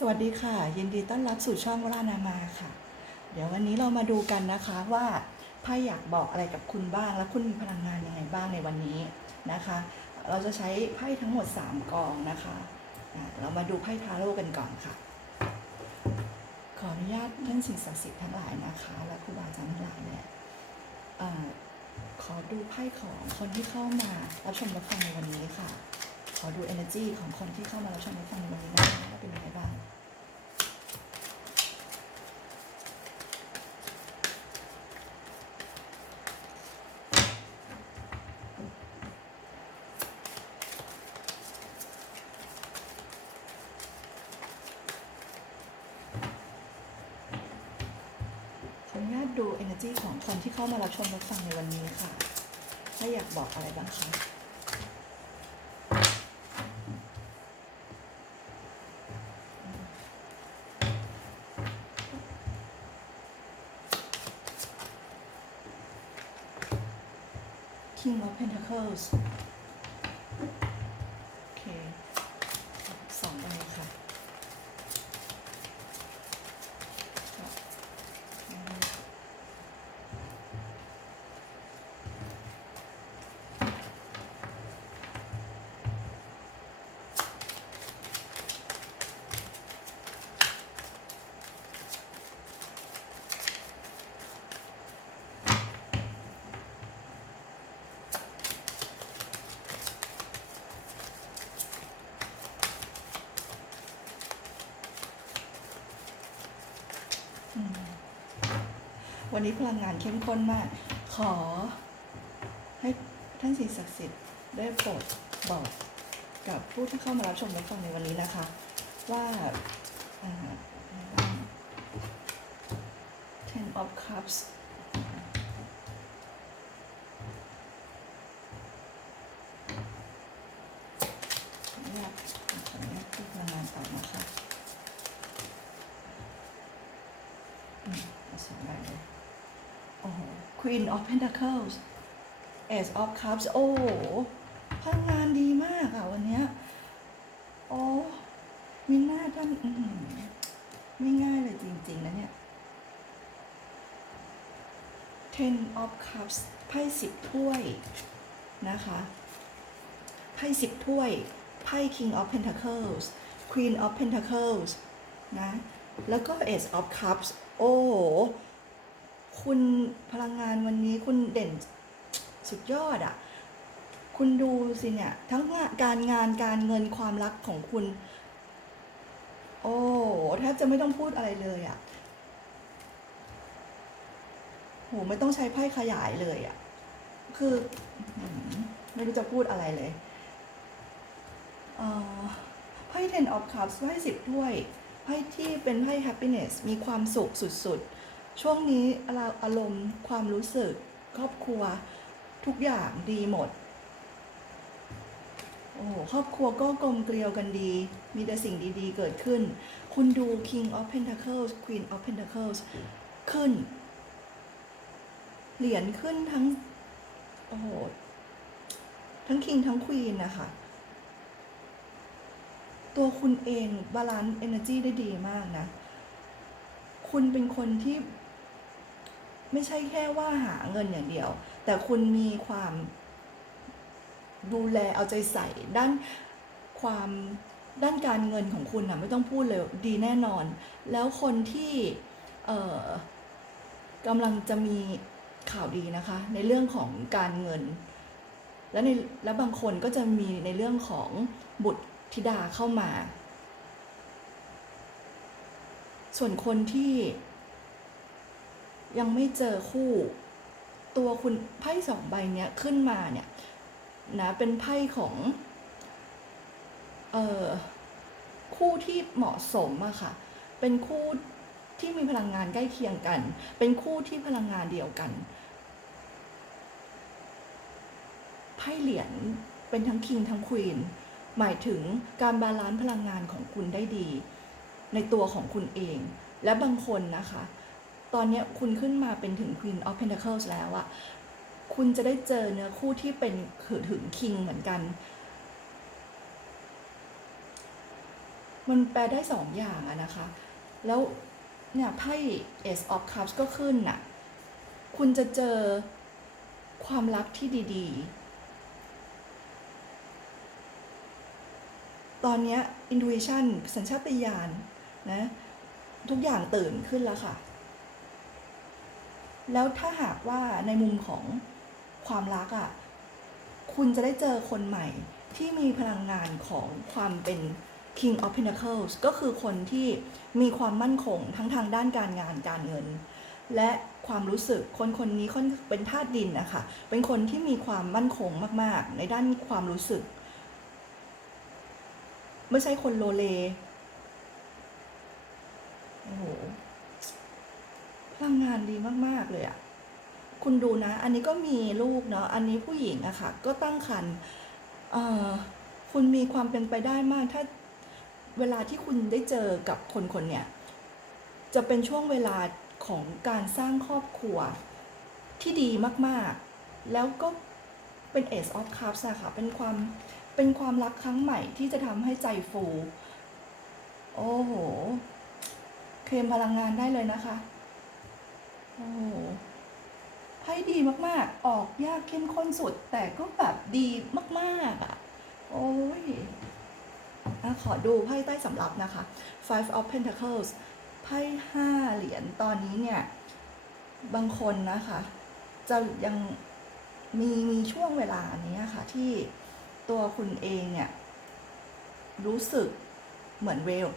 สวัสดีค่ะ ยินดีต้อนรับสู่ช่องวรานามาค่ะ เดี๋ยววันนี้เรามาดูกันนะคะว่าไพ่อยากบอกอะไรกับคุณบ้างและคุณมีพลังงานยังไงบ้างในวันนี้นะคะ เราจะใช้ไพ่ทั้งหมด 3 กองนะคะะเรามาดูไพ่ทาโร่กันก่อนค่ะ ขออนุญาตท่านสิ่งศักดิ์สิทธิ์ทั้งหลายนะคะ และครูบาอาจารย์ทั้งหลายเนี่ยขอดูไพ่ของคนที่เข้ามารับชมรับฟังในวันนี้ค่ะ ขอดู energy ของคนที่เข้ามารับชมรับฟังในวันนี้นะคะว่าเป็นยังไงบ้างขออนุญาตดู energy ของคนที่เข้ามารับชมรับฟังในวันนี้ค่ะ ถ้าอยากบอกอะไรบ้างคะ King of Pentacles วันนี้พลังงานเข้มข้นมาก ขอให้ท่านสิ่งศักดิ์สิทธิ์ได้โปรดบอกกับผู้ที่เข้ามารับชมรับฟังในวันนี้นะคะ ว่า Ten of Cups ขออนุญาตขออนุญาตพูดพลังงานต่อนะคะ อืมเอาสองใบเลยโอ้โห Queen of Pentacles Ace of Cups โอ้พลังงานดีมากอะวันเนี้ยโอ้มีหน้าท่านไม่ง่ายเลยจริง ๆ นะเนี่ย Ten of Cups ไพ่สิบถ้วยนะคะไพ่สิบถ้วยไพ่ King of Pentacles Queen of Pentacles นะ แล้วก็ Ace of Cups โอ้ คุณพลังงานวันนี้คุณเด่นสุดยอดอะ่ะ คุณดูสิเนี่ย ทั้งงานการงานการเงินความรักของคุณ โอ้แทบจะไม่ต้องพูดอะไรเลยอะ่ะโหไม่ต้องใช้ไพ่ขยายเลยอะ่ะ คือไม่รู้จะพูดอะไรเลยไพ่ Ten of Cups ไพ่สิบถ้วยไพ่ที่เป็นไพ่ happiness มีความสุขสุดๆ ช่วงนี้เราอารมณ์ความรู้สึก ครอบครัว ทุกอย่างดีหมด โอ้โหครอบครัวก็กลมเกลียวกันดี มีแต่สิ่งดีๆเกิดขึ้น คุณดู King of Pentacles Queen of Pentacles ขึ้น เหรียญขึ้นทั้ง โอ้โห ทั้ง King ทั้ง Queen นะคะ ตัวคุณเองบาลานซ์ energy ได้ดีมากนะคุณเป็นคนที่ ไม่ใช่แค่ว่าหาเงินอย่างเดียว แต่คุณมีความดูแลเอาใจใส่ด้านความด้านการเงินของคุณนะไม่ต้องพูดเลยดีแน่นอน แล้วคนที่กำลังจะมีข่าวดีนะคะ ในเรื่องของการเงิน และในและบางคนก็จะมีในเรื่องของบุตรธิดาเข้ามา ส่วนคนที่ ยังไม่เจอคู่ ตัวคุณไพ่สองใบเนี้ยขึ้นมาเนี่ยนะเป็นไพ่ของเอ่อคู่ที่เหมาะสมอะค่ะ เป็นคู่ที่มีพลังงานใกล้เคียงกัน เป็นคู่ที่พลังงานเดียวกันไพ่เหรียญเป็นทั้งคิงทั้งควีนหมายถึงการบาลานซ์พลังงานของคุณได้ดี ในตัวของคุณเอง และบางคนนะคะ ตอนนี้คุณขึ้นมาเป็นถึง Queen of Pentacles แล้วอะคุณจะได้เจอเนื้อคู่ที่เป็นถึง King เหมือนกัน มันแปลได้สองอย่างอะนะคะ แล้วเนี่ยไพ่ Ace of Cups ก็ขึ้นน่ะคุณจะเจอความรักที่ดีๆ ตอนนี้ intuition สัญชาตญาณนะ ทุกอย่างตื่นขึ้นแล้วค่ะ แล้วถ้าหากว่าในมุมของความรักอะ่ะคุณจะได้เจอคนใหม่ที่มีพลังงานของความเป็น King of Pentacles ก็คือคนที่มีความมั่นคงทั้งทางด้านการงานการเงิน และความรู้สึกคนคนนี้ค่อนเป็นธาตุดินนะคะเป็นคนที่มีความมั่นคงมาก ๆ ในด้านความรู้สึก ไม่ใช่คนโลเลโอ้โห พลังงานดีมาก ๆ เลยอะคุณดูนะ อันนี้ก็มีลูกเนาะ อันนี้ผู้หญิงอะค่ะ ก็ตั้งครรภ์คุณมีความเป็นไปได้มาก ถ้าเวลาที่คุณได้เจอกับคนคนเนี้ยจะเป็นช่วงเวลาของการสร้างครอบครัวที่ดีมาก ๆ แล้วก็เป็น Ace of Cups อะค่ะ เป็นความ เป็นความรักครั้งใหม่ที่จะทำให้ใจฟู โอ้โห เคลมพลังงานได้เลยนะคะ โอ้โหไพ่ดีมากๆ ออกยากเข้มข้นสุด แต่ก็แบบดีมากๆอะ โอ้ยอะขอดูไพ่ใต้สำรับนะคะ Five of Pentacles ไพ่ห้าเหรียญตอนนี้เนี่ย บางคนนะคะ จะยังมีมีช่วงเวลานี้ค่ะ ที่ตัวคุณเองเนี่ย รู้สึกเหมือนเวล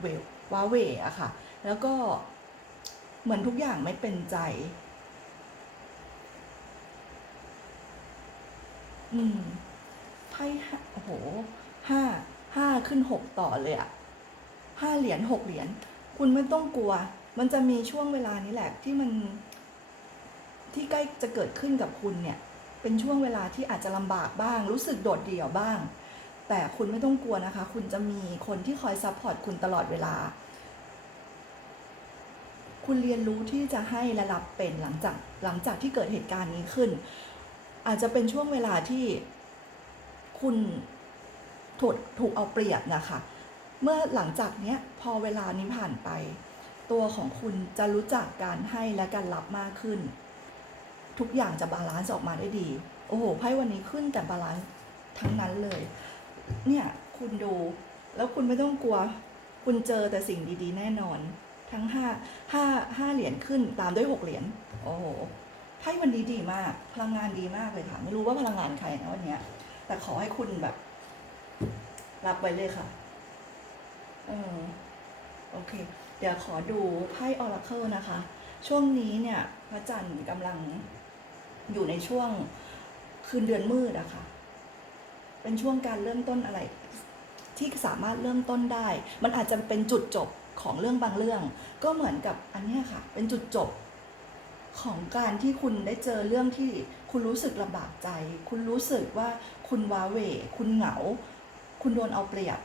เวลว้าเวอะค่ะ แล้วก็ เหมือนทุกอย่างไม่เป็นใจ อืมไพ่โอ้โหห้าห้าขึ้นหกต่อเลยอะห้าเหรียญหกเหรียญคุณไม่ต้องกลัว มันจะมีช่วงเวลานี้แหละที่มันที่ใกล้จะเกิดขึ้นกับคุณเนี่ย เป็นช่วงเวลาที่อาจจะลำบากบ้าง รู้สึกโดดเดี่ยวบ้าง แต่คุณไม่ต้องกลัวนะคะ คุณจะมีคนที่คอยซัพพอร์ตคุณตลอดเวลา คุณเรียนรู้ที่จะให้และรับเป็นหลังจากหลังจากที่เกิดเหตุการณ์นี้ขึ้น อาจจะเป็นช่วงเวลาที่คุณถูกถูกเอาเปรียบนะคะ เมื่อหลังจากเนี้ยพอเวลานี้ผ่านไป ตัวของคุณจะรู้จักการให้และการรับมากขึ้น ทุกอย่างจะบาลานซ์ออกมาได้ดี โอ้โหไพ่วันนี้ขึ้นแต่บาลานซ์ทั้งนั้นเลย เนี่ยคุณดูแล้วคุณไม่ต้องกลัว คุณเจอแต่สิ่งดีๆ แน่นอน ทั้งห้าห้าห้าเหรียญขึ้นตามด้วยหกเหรียญโอ้โหไพ่วันนี้ดีมาก พลังงานดีมากเลยค่ะ ไม่รู้ว่าพลังงานใครนะวันเนี้ยแต่ขอให้คุณแบบ รับไว้เลยค่ะ เออโอเค เดี๋ยวขอดูไพ่ออราเคิลนะคะ ช่วงนี้เนี่ย พระจันทร์กำลังอยู่ในช่วงคืนเดือนมืดอะค่ะ เป็นช่วงการเริ่มต้นอะไร ที่สามารถเริ่มต้นได้ มันอาจจะเป็นจุดจบ ของเรื่องบางเรื่อง ก็เหมือนกับอันนี้ค่ะ เป็นจุดจบของการที่คุณได้เจอเรื่องที่คุณรู้สึกลำบากใจ คุณรู้สึกว่าคุณว้าเหวคุณเหงา คุณโดนเอาเปรียบ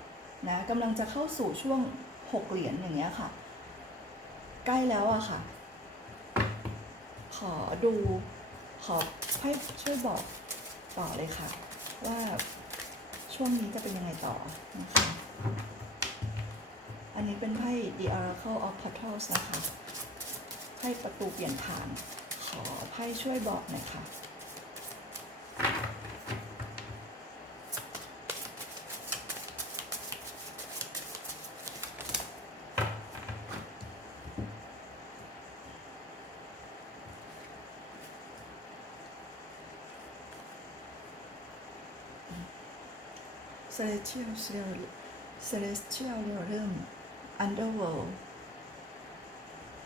นะกำลังจะเข้าสู่ช่วงหกเหรียญอย่างเงี้ยค่ะ ใกล้แล้วอะค่ะ ขอดูขอให้ช่วยบอกต่อเลยค่ะ ว่าช่วงนี้จะเป็นยังไงต่อนะคะ นนี้เป็นไพ่ The Oracle of Portals นะคะไพ่ประตูเปลี่ยนทางขอไพ่ช่วยบอกหน่อยค่ะ Celestial Celestial Realm Underworld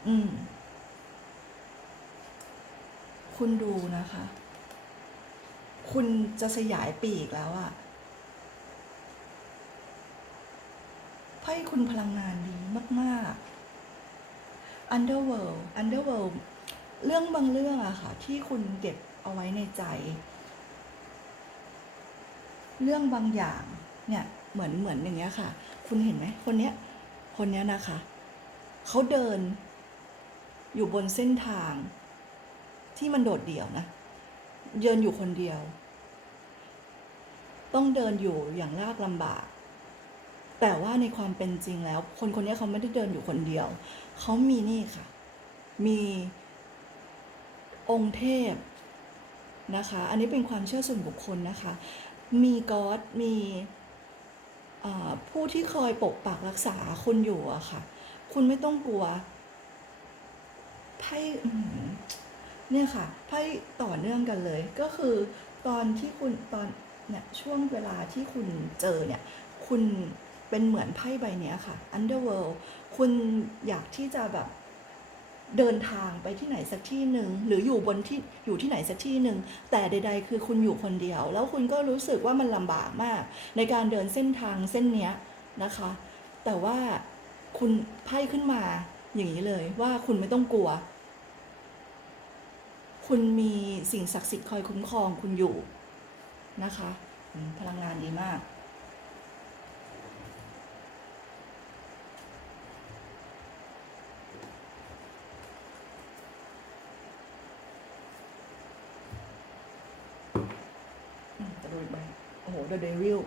อืม คุณดูนะคะ คุณจะสยายปีกแล้วอะไพ่คุณพลังงานดีมาก ๆ Underworld Underworld เรื่องบางเรื่องอะค่ะ ที่คุณเก็บเอาไว้ในใจ เรื่องบางอย่างเนี่ยเหมือนเหมือนอย่างเงี้ยค่ะ คุณเห็นไหมคนเนี้ย คนเนี้ยนะคะ เขาเดินอยู่บนเส้นทางที่มันโดดเดี่ยวนะ เดินอยู่คนเดียว ต้องเดินอยู่อย่างยากลำบาก แต่ว่าในความเป็นจริงแล้ว คนคนนี้เขาไม่ได้เดินอยู่คนเดียว เขามีนี่ค่ะ มีองค์เทพนะคะ อันนี้เป็นความเชื่อส่วนบุคคลนะคะ มีก็อดมี ผู้ที่คอยปกปักรักษาคุณอยู่อะค่ะ คุณไม่ต้องกลัวไพ่เนี่ยค่ะไพ่ต่อเนื่องกันเลย ก็คือตอนที่คุณตอนเนี่ยช่วงเวลาที่คุณเจอเนี่ย คุณเป็นเหมือนไพ่ใบเนี้ยค่ะ Underworld คุณอยากที่จะแบบ เดินทางไปที่ไหนสักที่หนึ่งหรืออยู่บนที่อยู่ที่ไหนสักที่หนึ่งแต่ใด ๆ คือคุณอยู่คนเดียว แล้วคุณก็รู้สึกว่ามันลำบากมาก ในการเดินเส้นทางเส้นเนี้ยนะคะ แต่ว่าคุณไพ่ขึ้นมาอย่างนี้เลยว่าคุณไม่ต้องกลัว คุณมีสิ่งศักดิ์สิทธิ์คอยคุ้มครองคุณอยู่นะคะ พลังงานดีมาก อืมจะดูอีกใบโอ้โห The Devil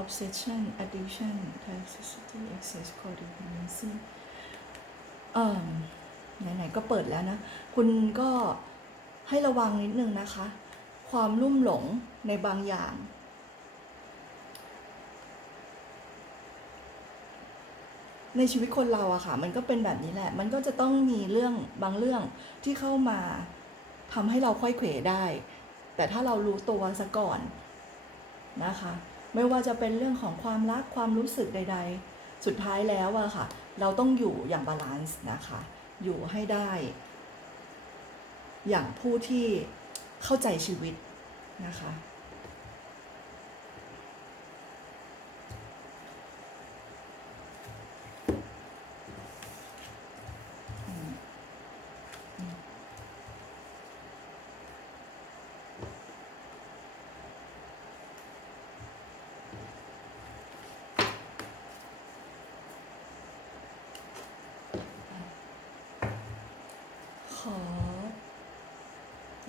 Obsession Addiction Toxicity Excess Codependency อ่อไหนๆก็เปิดแล้วนะ คุณก็ให้ระวังนิดนึงนะคะ ความลุ่มหลงในบางอย่าง ในชีวิตคนเราอะค่ะ มันก็เป็นแบบนี้แหละ มันก็จะต้องมีเรื่องบางเรื่องที่เข้ามาทำให้เราค่อยเขวได้ แต่ถ้าเรารู้ตัวซะก่อน นะคะ ไม่ว่าจะเป็นเรื่องของความรักความรู้สึกใด ๆ สุดท้ายแล้วอะค่ะ เราต้องอยู่อย่างบาลานซ์นะคะ อยู่ให้ได้ อย่างผู้ที่เข้าใจชีวิตนะคะ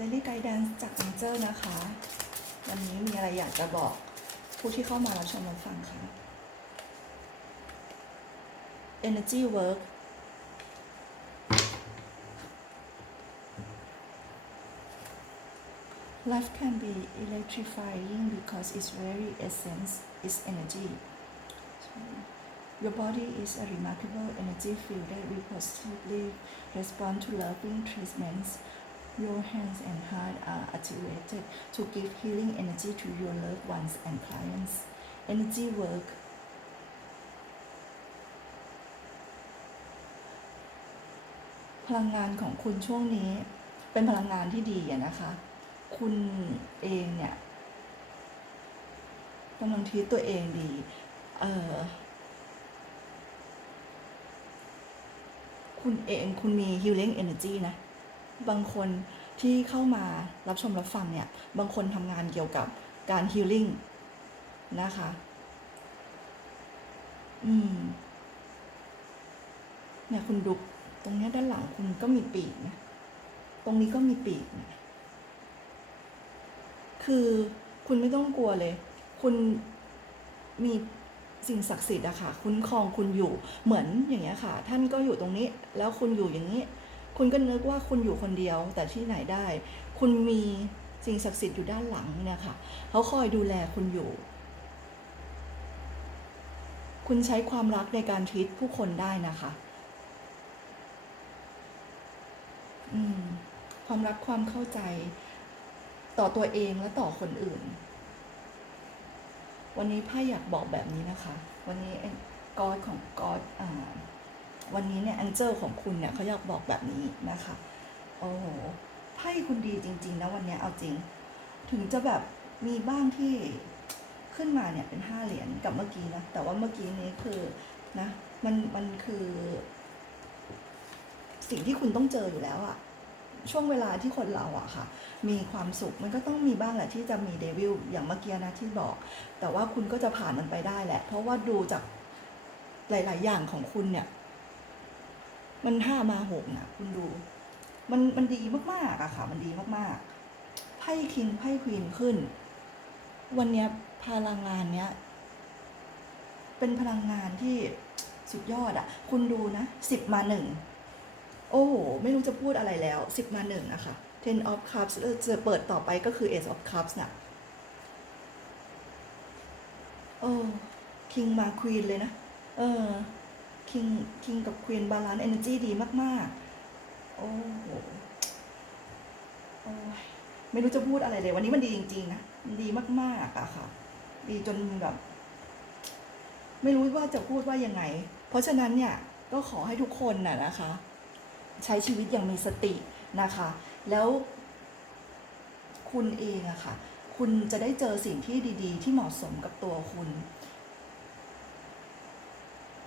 Daily Guidance จากแองเจอร์นะคะ วันนี้มีอะไรอยากจะบอกผู้ที่เข้ามารับชมรับฟังคะ Energy Work Life can be electrifying because its very essence is energy. Your body is a remarkable energy field that will positively respond to loving treatments. Your hands and heart are activated to give healing energy to your loved ones and clients. Energy work พลังงานของคุณช่วงนี้ เป็นพลังงานที่ดีนะคะ คุณเองเนี่ยกำลังทีตัวเองดี เออคุณเองคุณมี healing energy นะ บางคนที่เข้ามารับชมรับฟังเนี่ย บางคนทำงานเกี่ยวกับการ healing นะคะ อืม เนี่ยคุณดูตรงนี้ด้านหลังคุณก็มีปีกนะ ตรงนี้ก็มีปีกนะ คือคุณไม่ต้องกลัวเลย คุณมีสิ่งศักดิ์สิทธิ์อะค่ะ คุ้มครองคุณอยู่ เหมือนอย่างเงี้ยค่ะ ท่านก็อยู่ตรงนี้ แล้วคุณอยู่อย่างนี้ คุณก็นึกว่าคุณอยู่คนเดียวแต่ที่ไหนได้ คุณมีสิ่งศักดิ์สิทธิ์อยู่ด้านหลังเนี่ยค่ะเขาคอยดูแลคุณอยู่ คุณใช้ความรักในการทิศผู้คนได้นะคะอืมความรักความเข้าใจ ต่อตัวเองและต่อคนอื่น วันนี้ไพ่อยากบอกแบบนี้นะคะ วันนี้กอดของกอดอ่า วันนี้เนี่ยแองเจิลของคุณเนี่ยเขาอยากบอกแบบนี้นะคะ โอ้โหไพ่คุณดีจริง ๆ นะวันนี้เอาจริง ถึงจะแบบมีบ้างที่ขึ้นมาเนี่ยเป็นห้าเหรียญกับเมื่อกี้นะ แต่ว่าเมื่อกี้นี้คือนะ มันมันคือ สิ่งที่คุณต้องเจออยู่แล้วอะช่วงเวลาที่คนเราอะค่ะ มีความสุขมันก็ต้องมีบ้างแหละที่จะมีเดวิลอย่างเมื่อกี้นะที่บอก แต่ว่าคุณก็จะผ่านมันไปได้แหละ เพราะว่าดูจากหลาย ๆ อย่างของคุณเนี่ย มันห้ามาหกนะคุณดู มันมันดีมากๆอะค่ะ มันดีมากๆ ไพ่คิงไพ่ควีนขึ้น วันเนี้ยพลังงานเนี้ย เป็นพลังงานที่สุดยอดอะคุณดูนะสิบมาหนึ่งโอ้โห ไม่รู้จะพูดอะไรแล้วสิบมาหนึ่งอะค่ะ ten of cups จะเปิดต่อไปก็คือ ace of cups น่ะเออ king มา queen เลยนะ เออ king king กับ queen balance energy ดีมาก ๆ โอ้โหโอ้ยไม่รู้จะพูดอะไรเลย วันนี้มันดีจริง ๆ นะดีมาก ๆอะค่ะ ดีจนแบบไม่รู้ว่าจะพูดว่ายังไง เพราะฉะนั้นเนี่ยก็ขอให้ทุกคนน่ะนะคะ ใช้ชีวิตอย่างมีสตินะคะ แล้วคุณเองอะค่ะ คุณจะได้เจอสิ่งที่ดี ๆ ที่เหมาะสมกับตัวคุณ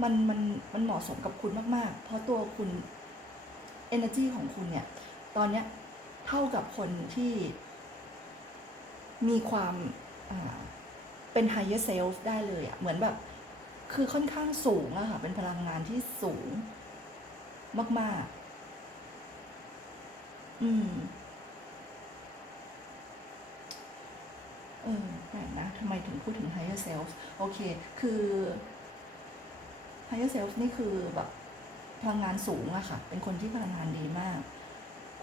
มันมันมันเหมาะสมกับคุณมาก ๆ เพราะตัวคุณ energy ของคุณเนี่ย ตอนเนี้ยเท่ากับคนที่มีความเป็น higher self ได้เลยอะเหมือนแบบ คือค่อนข้างสูงอะค่ะ เป็นพลังงานที่สูงมาก ๆ อืม เออแปลกนะทำไมถึงพูดถึง higher self โอเค คือ higher self นี่คือแบบพลังงานสูงอะค่ะ เป็นคนที่พลังงานดีมาก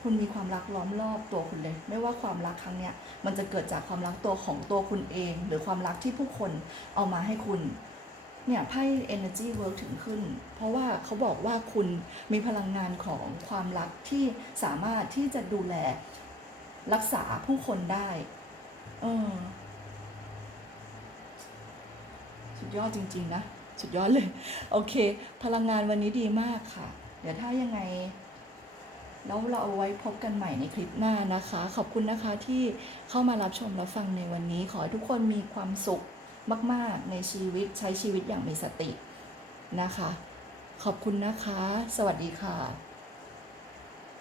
คุณมีความรักล้อมรอบตัวคุณเลย ไม่ว่าความรักครั้งเนี้ย มันจะเกิดจากความรักตัวของตัวคุณเอง หรือความรักที่ผู้คนเอามาให้คุณ เนี่ยไพ่ energy work ถึงขึ้น เพราะว่าเขาบอกว่าคุณมีพลังงานของความรักที่สามารถที่จะดูแลรักษาผู้คนได้ เออ สุดยอดจริง ๆ นะ สุดยอดเลย โอเค พลังงานวันนี้ดีมากค่ะ เดี๋ยวถ้ายังไง แล้วเราเอาไว้พบกันใหม่ในคลิปหน้านะคะ ขอบคุณนะคะที่เข้ามารับชมรับฟังในวันนี้ ขอให้ทุกคนมีความสุขมาก ๆ ในชีวิตใช้ชีวิตอย่างมีสตินะคะ ขอบคุณนะคะ สวัสดีค่ะ